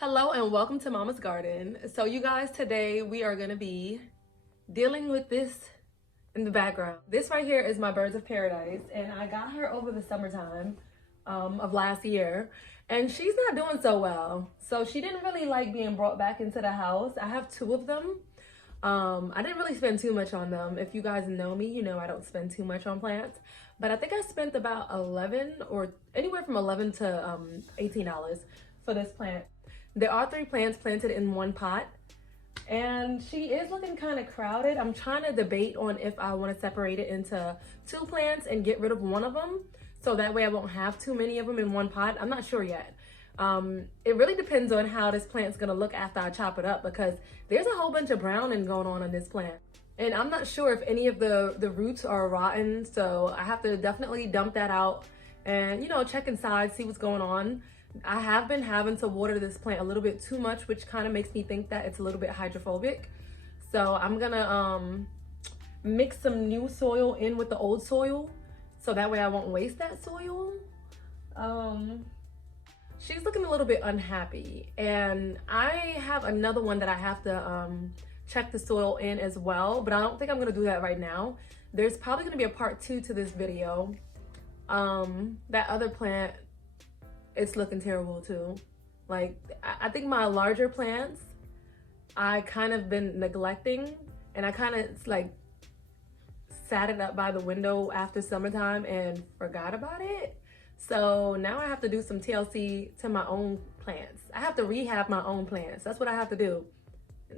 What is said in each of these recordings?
Hello and welcome to Mama's Garden. So you guys, today we are gonna be dealing with this in the background. This right here is my birds of paradise, and I got her over the summertime of last year, and she's not doing so well. So she didn't really like being brought back into the house. I have two of them. I didn't really spend too much on them. If you guys know me, you know I don't spend too much on plants, but I think I spent about 11 or anywhere from 11 to $18 for this plant. There are 3 plants planted in one pot, and she is looking kind of crowded. I'm trying to debate on if I want to separate it into 2 plants and get rid of one of them, so that way I won't have too many of them in one pot. I'm not sure yet. It really depends on how this plant's gonna look after I chop it up, because there's a whole bunch of browning going on this plant. And I'm not sure if any of the roots are rotten, so I have to definitely dump that out and, you know, check inside, see what's going on. I have been having to water this plant a little bit too much, which kind of makes me think that it's a little bit hydrophobic. So I'm gonna mix some new soil in with the old soil, so that way I won't waste that soil. She's looking a little bit unhappy, and I have another one that I have to check the soil in as well, but I don't think I'm gonna do that right now. There's probably gonna be a part 2 to this video. That other plant, it's looking terrible too. Like, I think my larger plants, I kind of been neglecting, and I kind of like sat it up by the window after summertime and forgot about it. So now I have to do some TLC to my own plants. I have to rehab my own plants. That's what I have to do.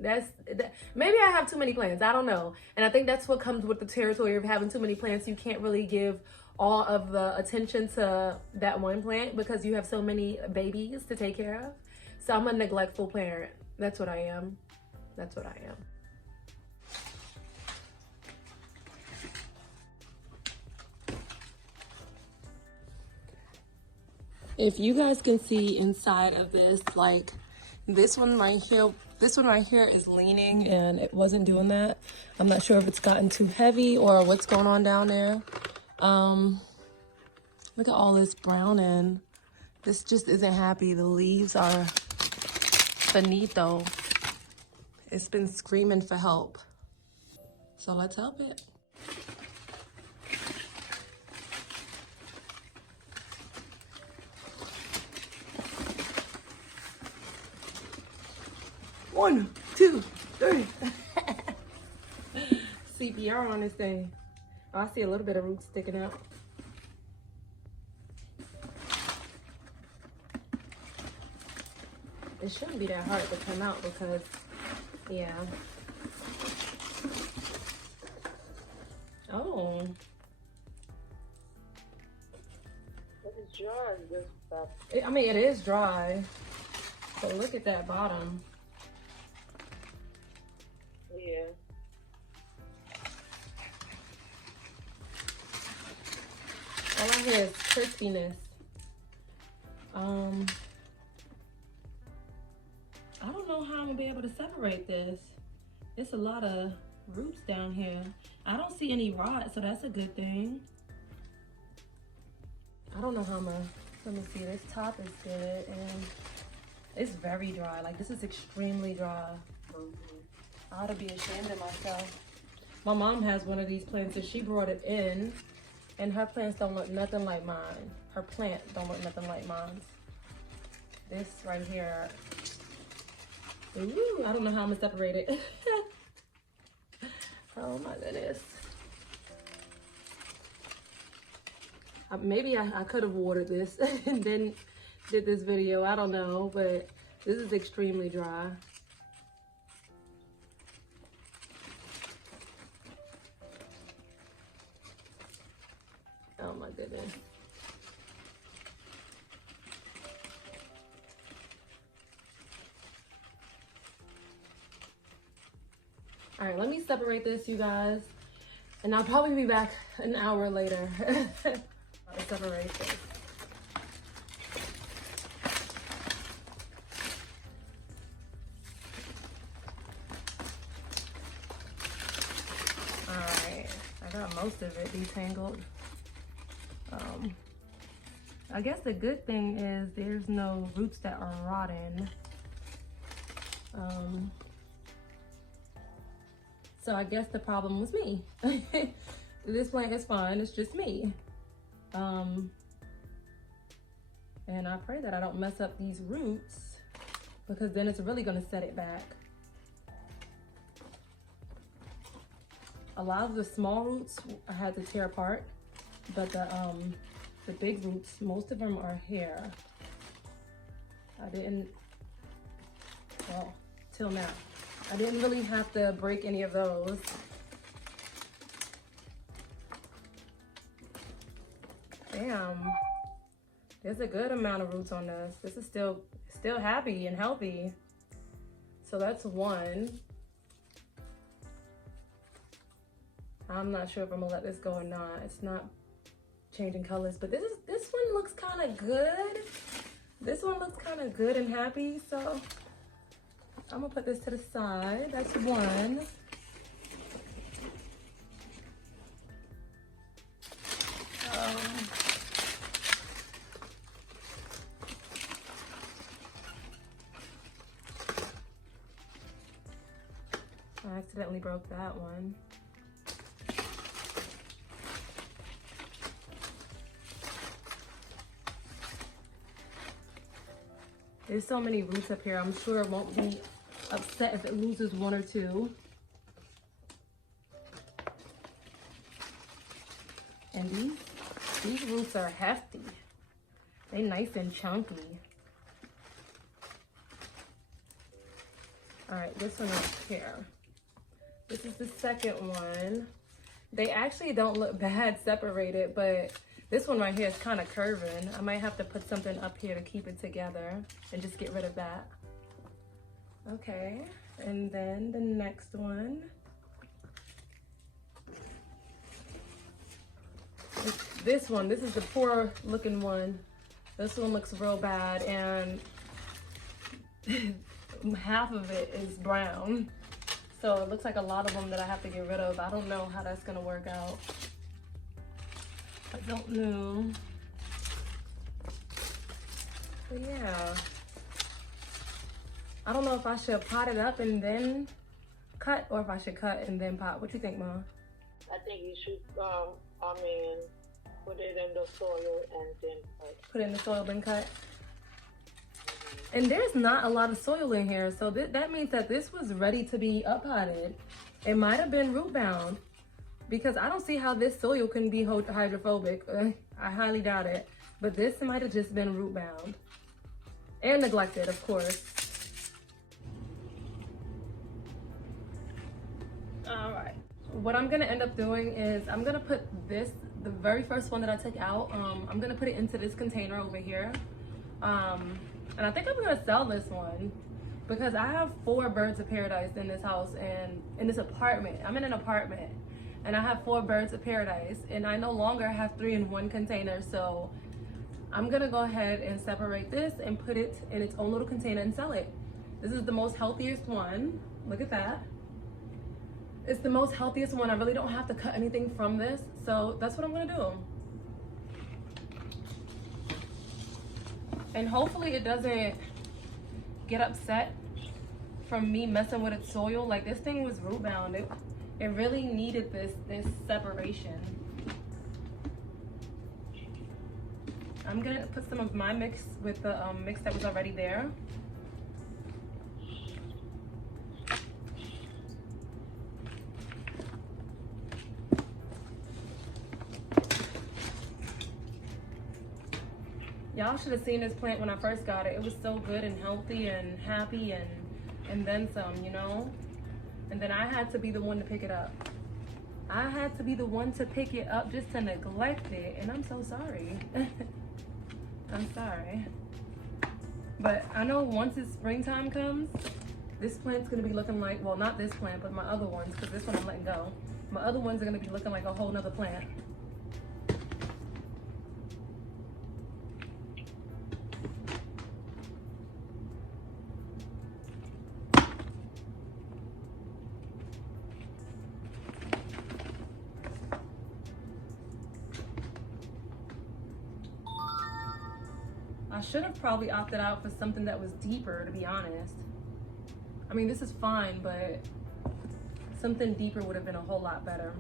Maybe I have too many plants, I don't know. And I think that's what comes with the territory of having too many plants. You can't really give all of the attention to that one plant because you have so many babies to take care of. So I'm a neglectful parent. That's what I am. That's what I am. If you guys can see inside of this, like this one right here is leaning, and it wasn't doing that. I'm not sure if it's gotten too heavy or what's going on down there. Look at all this browning. This just isn't happy. The leaves are finito. It's been screaming for help. So let's help it. One, two, three. CPR on this thing. Oh, I see a little bit of roots sticking out. It shouldn't be that hard to come out because, yeah. Oh. It's dry, this stuff. I mean, it is dry. But look at that bottom. Yeah. All I hear is crispiness. I don't know how I'm gonna be able to separate this. It's a lot of roots down here. I don't see any rot, so that's a good thing. I don't know how I'm gonna, let me see, this top is good, and it's very dry. Like, this is extremely dry. I ought to be ashamed of myself. My mom has one of these plants, and she brought it in, and her plants don't look nothing like mine. Her plant don't look nothing like mine. This right here, ooh, I don't know how I'm gonna separate it. Oh my goodness. Maybe I could have watered this and then did this video. I don't know, but this is extremely dry. Oh my goodness. All right, let me separate this, you guys, and I'll probably be back an hour later. I'll separate this. All right, I got most of it detangled. I guess the good thing is there's no roots that are rotten. So I guess the problem was me. This plant is fine, it's just me. And I pray that I don't mess up these roots, because then it's really gonna set it back. A lot of the small roots I had to tear apart, but the big roots, most of them are here. I didn't, well, till now. I didn't really have to break any of those. Damn, there's a good amount of roots on this. This is still happy and healthy. So that's one. I'm not sure if I'm gonna let this go or not. It's not changing colors, but this one looks kind of good. This one looks kind of good and happy, so I'm gonna put this to the side. That's one. I accidentally broke that one. There's so many roots up here. I'm sure it won't be upset if it loses one or two. And these roots are hefty. They nice and chunky. All right, this one right here. This is the second one. They actually don't look bad separated, but this one right here is kind of curving. I might have to put something up here to keep it together and just get rid of that. Okay, and then the next one. This one, this is the poor looking one. This one looks real bad, and half of it is brown. So it looks like a lot of them that I have to get rid of. I don't know how that's gonna work out. I don't know. But yeah. I don't know if I should pot it up and then cut, or if I should cut and then pot. What you think, Mom? I think you should, put it in the soil and then cut. Put it in the soil, then cut? And there's not a lot of soil in here, so that means that this was ready to be up-potted. It might have been root-bound, because I don't see how this soil can be hydrophobic. I highly doubt it. But this might have just been root-bound. And neglected, of course. All right. What I'm gonna end up doing is I'm gonna put this, the very first one that I took out, I'm gonna put it into this container over here. And I think I'm gonna sell this one, because I have 4 birds of paradise in this house and in this apartment. I'm in an apartment and I have 4 birds of paradise, and I no longer have 3 in one container. So I'm gonna go ahead and separate this and put it in its own little container and sell it. This is the most healthiest one. Look at that. It's the most healthiest one. I really don't have to cut anything from this. So that's what I'm gonna do. And hopefully it doesn't get upset from me messing with its soil. Like, this thing was root bound. It really needed this separation. I'm gonna put some of my mix with the mix that was already there. Y'all should have seen this plant when I first got it. It was so good and healthy and happy and then some, you know? And then I had to be the one to pick it up. I had to be the one to pick it up just to neglect it, and I'm so sorry. I'm sorry. But I know once it's springtime comes, this plant's gonna be looking like, well, not this plant, but my other ones, because this one I'm letting go. My other ones are gonna be looking like a whole nother plant. I should have probably opted out for something that was deeper, to be honest. I mean, this is fine, but something deeper would have been a whole lot better.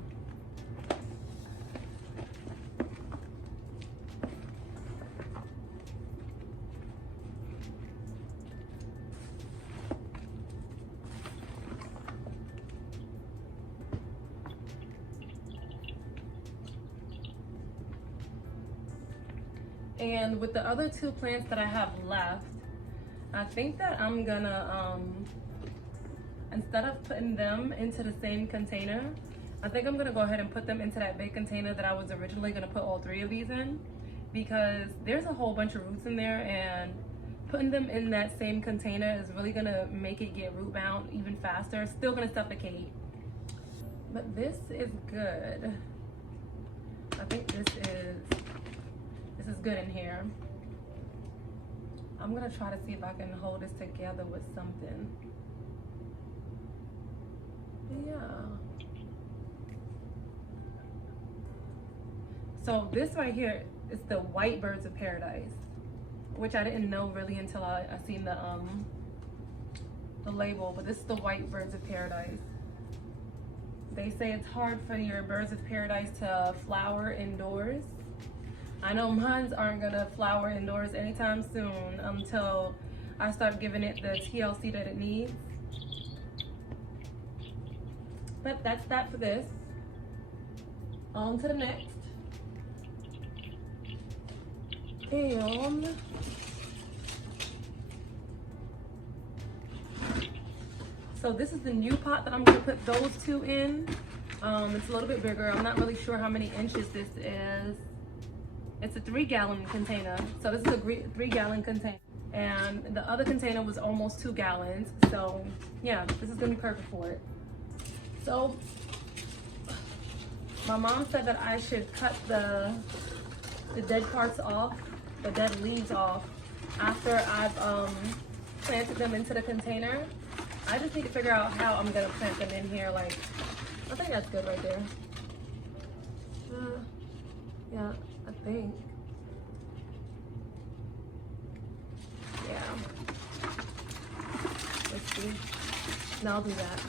And with the other two plants that I have left, I think that I'm gonna, instead of putting them into the same container, I think I'm gonna go ahead and put them into that big container that I was originally gonna put all three of these in, because there's a whole bunch of roots in there, and putting them in that same container is really gonna make it get root bound even faster. It's still gonna suffocate. But this is good. I think this is good in here. I'm gonna try to see if I can hold this together with something. Yeah. So this right here is the white birds of paradise, which I didn't know really until I seen the label, but this is the white birds of paradise. They say it's hard for your birds of paradise to flower indoors. I know mine aren't gonna flower indoors anytime soon until I start giving it the TLC that it needs. But that's that for this. On to the next. And so this is the new pot that I'm gonna put those two in. It's a little bit bigger. I'm not really sure how many inches this is. It's a 3-gallon container. So this is a 3-gallon container. And the other container was almost 2 gallons. So yeah, this is gonna be perfect for it. So my mom said that I should cut the dead parts off, the dead leaves off, after I've planted them into the container. I just need to figure out how I'm gonna plant them in here. Like, I think that's good right there. Yeah, I think. Yeah. Let's see. No, I'll do that.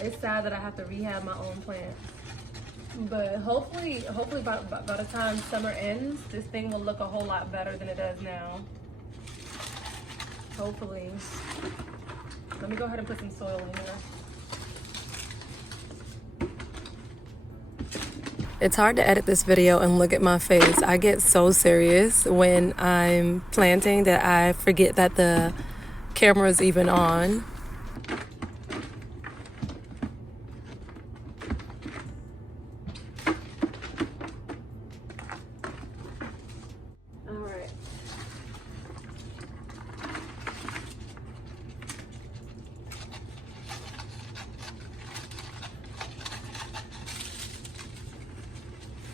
It's sad that I have to rehab my own plants. But hopefully by the time summer ends, this thing will look a whole lot better than it does now. Hopefully. Let me go ahead and put some soil in here. It's hard to edit this video and look at my face. I get so serious when I'm planting that I forget that the camera's even on.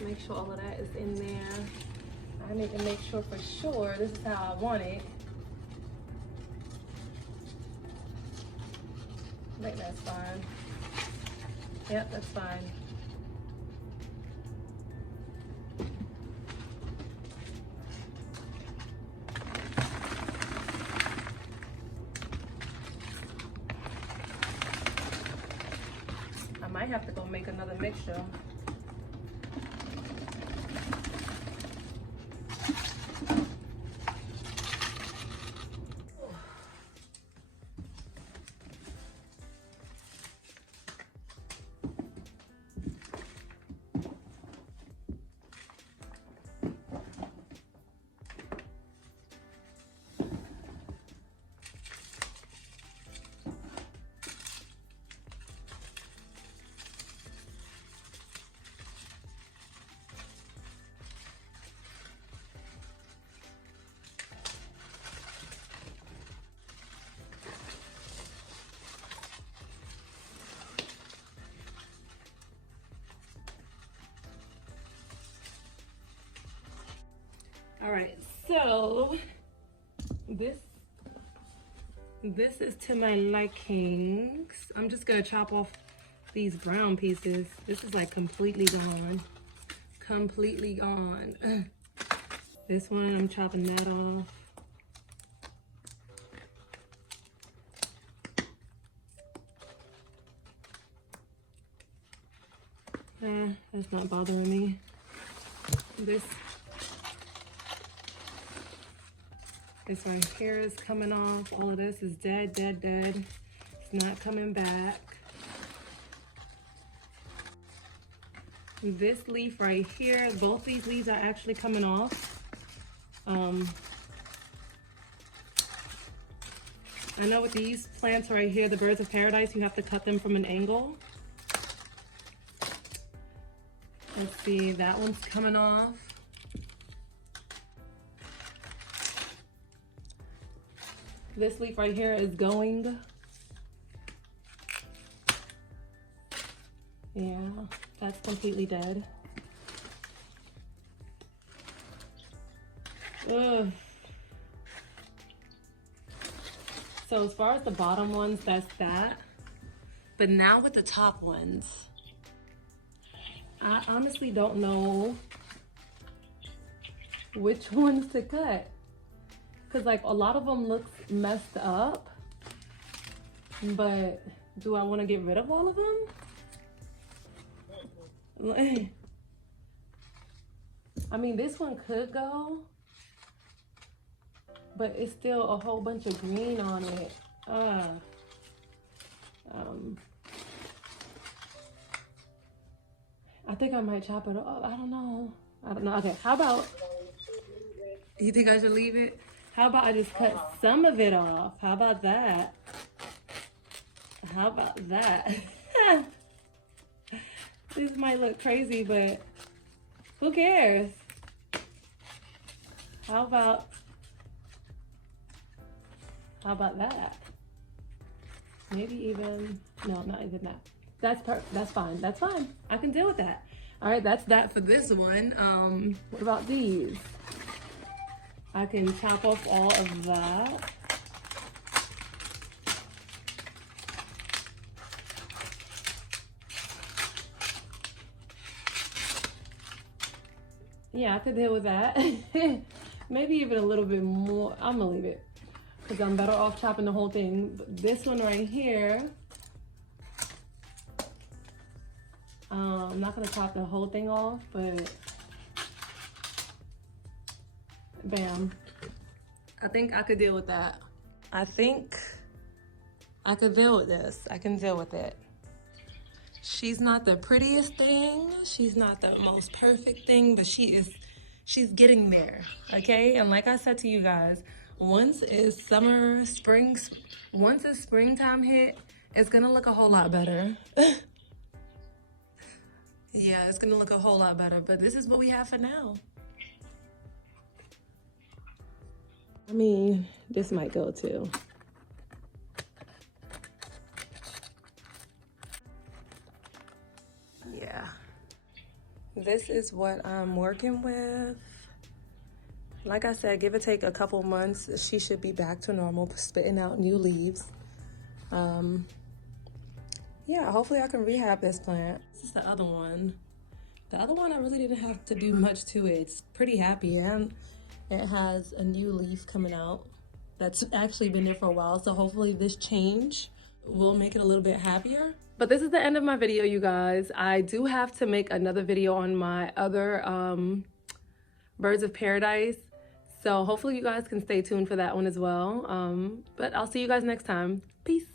Make sure all of that is in there. I need to make sure for sure this is how I want it. I think that's fine. Yep, that's fine. I might have to go make another mixture. All right, so this is to my likings. I'm just gonna chop off these brown pieces. This is like completely gone. Completely gone. This one, I'm chopping that off. That's not bothering me. This right here is coming off. All of this is dead. It's not coming back. This leaf right here, both these leaves are actually coming off. I know with these plants right here, the birds of paradise, you have to cut them from an angle. Let's see, that one's coming off. This leaf right here is going. Yeah, that's completely dead. Ugh. So as far as the bottom ones, that's that. But now with the top ones, I honestly don't know which ones to cut. Cause like a lot of them look messed up, but do I want to get rid of all of them? I mean, this one could go, but it's still a whole bunch of green on it. I think I might chop it off. I don't know. Okay, how about, you think I should leave it? How about I just cut some of it off? How about that? How about that? This might look crazy, but who cares? How about that? Maybe even, no, not even that. That's fine. That's fine. I can deal with that. All right, that's that for this one. What about these? I can chop off all of that. Yeah, I could deal with that. Maybe even a little bit more. I'm gonna leave it because I'm better off chopping the whole thing. But this one right here, I'm not gonna chop the whole thing off, but bam. I think I could deal with that. I think I could deal with this. I can deal with it. She's not the prettiest thing. She's not the most perfect thing, but she's getting there, okay? And like I said to you guys, once springtime hit, it's gonna look a whole lot better. Yeah, it's gonna look a whole lot better, but this is what we have for now. I mean, this might go too. Yeah. This is what I'm working with. Like I said, give or take a couple months, she should be back to normal, spitting out new leaves. Yeah, hopefully I can rehab this plant. This is the other one. The other one, I really didn't have to do much to it. It's pretty happy, and it has a new leaf coming out that's actually been there for a while. So hopefully this change will make it a little bit happier. But this is the end of my video, you guys. I do have to make another video on my other birds of paradise. So hopefully you guys can stay tuned for that one as well. But I'll see you guys next time. Peace.